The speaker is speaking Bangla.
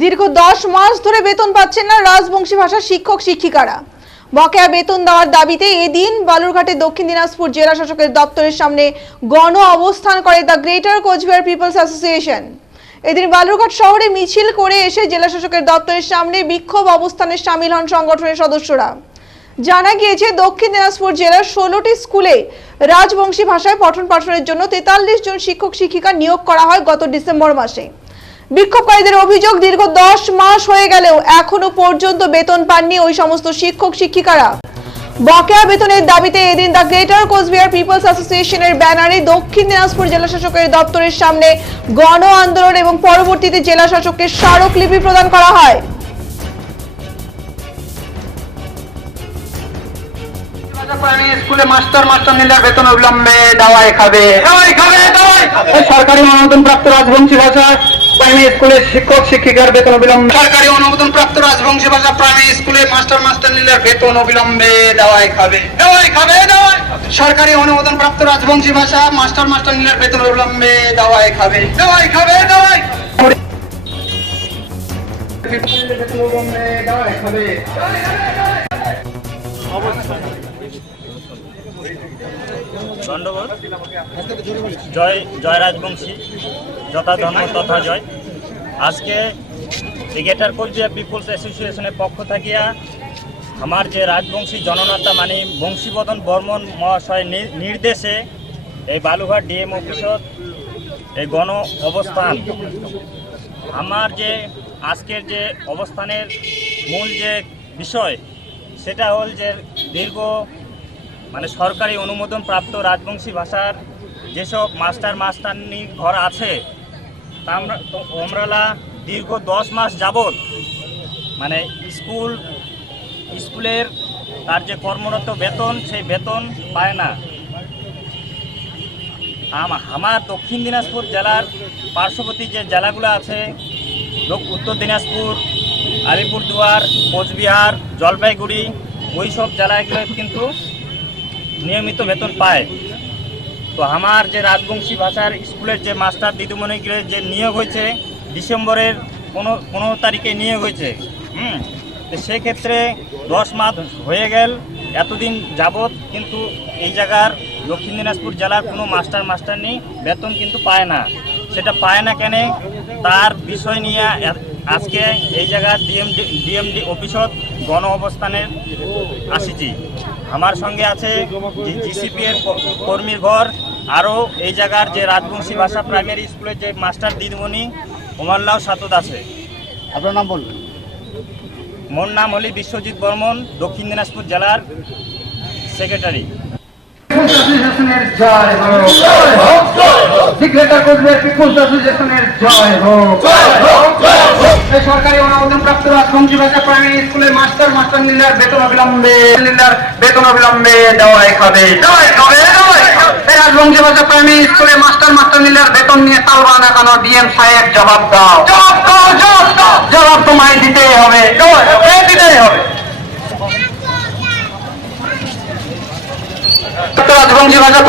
দীর্ঘ দশ মাস ধরে বেতন পাচ্ছেন না রাজবংশী ভাষার শিক্ষক, শিক্ষিকারা। বকেয়া বেতন দেওয়ার দাবিতে এদিন বালুরঘাটে দক্ষিণ দিনাজপুর জেলা শাসকের দপ্তরের সামনে গণ অবস্থান করে the greater Coochbehar people's association. এদিন বালুরঘাট শহরে মিছিল করে এসে জেলা শাসকের দপ্তরের সামনে বিক্ষোভ অবস্থানে সামিল হন সংগঠনের সদস্যরা। জানা গিয়েছে, দক্ষিণ দিনাজপুর জেলার ষোলোটি স্কুলে রাজবংশী ভাষায় পঠন পাঠনের জন্য তেতাল্লিশ জন শিক্ষক, শিক্ষিকা নিয়োগ করা হয় গত ডিসেম্বর মাসে। বিক্ষোভকারীদের অভিযোগ দীর্ঘ দশ মাস হয়ে গেলেও এখনও পর্যন্ত বেতন পাননি ওই সমস্ত শিক্ষক শিক্ষিকারা। বকেয়া বেতনের দাবিতে এদিন দ্য গ্রেটার কোচবিহার পিপলস অ্যাসোসিয়েশনের ব্যানারে দক্ষিণ দিনাজপুর জেলা শাসকের দপ্তরের সামনে গণ আন্দোলন এবং পরবর্তীতে জেলা শাসককে স্মারকলিপি প্রদান করা হয়। স্কুলে মাস্টার মাস্টার নিলে বেতন অবিলম্বে দাওয়াই খাবে। দাওয়াই খাবে দাওয়াই খাবে। সরকারি অনুমোদন প্রাপ্ত রাজবংশী ভাষা প্রাইমারি স্কুলের শিক্ষক শিক্ষিকার বেতন অবিলম্বে। সরকারি অনুমোদন প্রাপ্ত রাজবংশী ভাষা প্রাইমারি স্কুলে মাস্টার মাস্টার নিলে বেতন অবিলম্বে দাওয়াই খাবে। দাওয়াই খাবে দাওয়াই সরকারি অনুমোদন প্রাপ্ত রাজবংশী ভাষা মাস্টার মাস্টার নিলে বেতন অবিলম্বে দাওয়াই খাবে। দাওয়াই খাবে দাওয়াই বেতন অবিলম্বে দাওয়াই খাবে দণ্ডবোধ জয় জয় রাজবংশী। যথা ধর্ম, তথা জয়। আজকে ক্রিকেটার কোচবিহার পিপুলস অ্যাসোসিয়েশনের পক্ষ থাকিয়া আমার যে রাজবংশী জননেতা মানে বংশীবদন বর্মন মহাশয় নির্দেশে এই বালুঘাট ডিএম অফিসত এই গণ অবস্থান। আমার যে আজকের যে অবস্থানের মূল যে বিষয়, সেটা হল যে দীর্ঘ মানে সরকারি অনুমোদন প্রাপ্ত রাজবংশী ভাষার যেসব মাস্টার মাস্টারনি ঘর আছে, তো দীর্ঘ দশ মাস যাবৎ মানে স্কুল, স্কুলের তার যে কর্মরত বেতন, সেই বেতন পায় না। আম- আমার দক্ষিণ দিনাজপুর জেলার পার্শ্ববর্তী যে জেলাগুলো আছে উত্তর দিনাজপুর, আলিপুরদুয়ার, কোচবিহার, জলপাইগুড়ি ওই সব জেলাগুলো কিন্তু নিয়মিত বেতন পায়। তো আমার যে রাজবংশী ভাষার স্কুলের যে মাস্টার দিদিমণিগুলো যে নিয়োগ হয়েছে, ডিসেম্বরের কোনো পনেরো তারিখে নিয়োগ হয়েছে, হুম, তো সেক্ষেত্রে দশ মাস হয়ে গেল, এতদিন যাবৎ কিন্তু এই জায়গার দক্ষিণ দিনাজপুর জেলার কোনো মাস্টার মাস্টার নেই, বেতন কিন্তু পায় না। সেটা পায় না কেন? তার বিষয় নিয়ে আজকে এই জায়গার ডিএমডি ডিএমডি অফিসত গণ অবস্থানে আসিছি। আমার সঙ্গে আছে জিসিপি এর কর্মীর ঘর আরও এই জায়গার যে রাজবংশী ভাষা প্রাইমারি স্কুলের যে মাস্টার দিদমণি ওমাল্লাও সাতত আছে। আপনার নাম বলবেন? মোর নাম হলি বিশ্বজিৎ বর্মন দক্ষিণ দিনাজপুর জেলার সেক্রেটারি অ্যাসোসিয়েশনের জয় হোক ডিক্লেটার কোচবিহার পিপুলস অ্যাসোসিয়েশনের জয় হোক এই সরকারি অনুমোদন প্রাপ্ত রাজবংশী ভাষা প্রাইমারি স্কুলের মাস্টার মাস্টার নিলার বেতন অবিলম্বে নিলার বেতন অবিলম্বে দেওয়াই খাবে রাজবংশী ভাষা প্রাইমারি স্কুলে মাস্টার মাস্টার নিলার বেতন নিয়ে তালবানা কেন ডিএম সাহেব জবাব দাও জবাব দাও জবাব দাও। জবাব তোমায় দিতেই হবে দিতেই হবে। রাজবংশী ভাষা